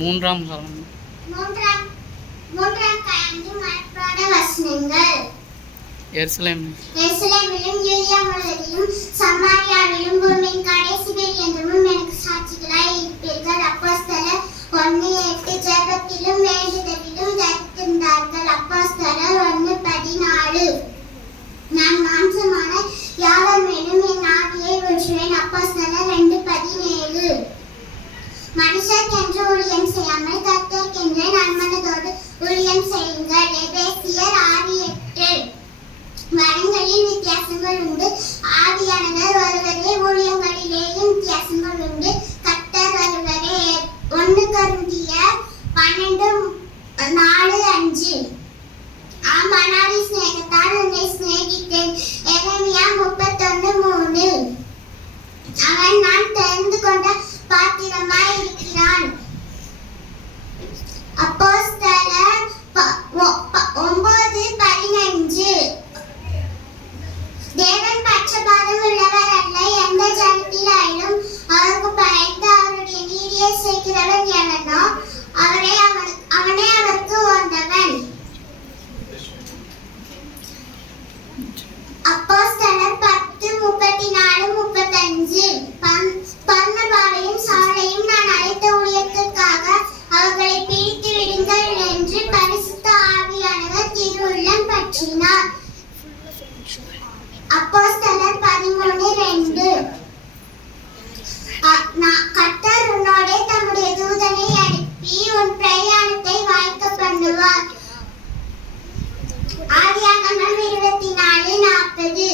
மூன்றாம் காலம் மனப்பாட வசனங்கள். எருசலேமிலும் யூதேயா முழுவதிலும் சமாரியாவிலும் பூமியின் கடைசி பரியந்தமும் எனக்கு சாட்சிகளாய் இருப்பீர்கள். அப்போஸ்தலர் 1:8. ஜெபத்திலும் வேண்டுதலிலும் தரித்திருந்தார்கள். அப்போஸ்தலர் 1:14. நான் மாம்சமான யாவர் மேலும் என் ஆவியை ஊற்றுவேன். அப்போஸ்தலர் 2:17. மனுஷர்க்கென்று ஊழியம் செய்யாமல் கர்த்தருக்கென்று நன்மனதோடு ஊழியம் செய்யுங்கள். எபேசியர் 6:8. வரங்களில் வித்தியாசங்கள் உண்டு, ஆவியானவர் ஒருவரே, ஊழியங்களிலேயும் வித்தியாசங்கள் உண்டு, கர்த்தர் ஒருவரே. 1 கொரிந்தியர் 12:4-5. மனாவி சிநேகத்தால் உன்னை சிநேகித்தேன். எரேமியா 31:3. அவன் நான் தெரிந்து கொண்ட பாத்திரமாய் இருக்கிறான். அப்போஸ்தலர் 9:15. தேவன் பட்சபாதம் உள்ளவர் அல்ல, எந்த ஜனத்திலாயிலும் அவருக்கு பயந்து அவருடைய நீதியை செய்கிறவன் எவனோ அவனே அவருக்கு உகந்தவன். அப்போஸ்தலர் 10:34-35. பர்னபாவையும் சவுலையும் நான் அழைத்த ஊழியத்திற்காக அவர்களை பிடித்து விடுங்கள் என்று பரிசுத்த ஆவியானவர் திருவுள்ளம் பற்றினார். அப்போஸ்தலர் 13:2. கர்த்தர் உன்னோடே தம்முடைய தூதனை அனுப்பி உன் பிரயாணத்தை வாய்க்க பண்ணுவார். ஆதியாகமம் 24:40.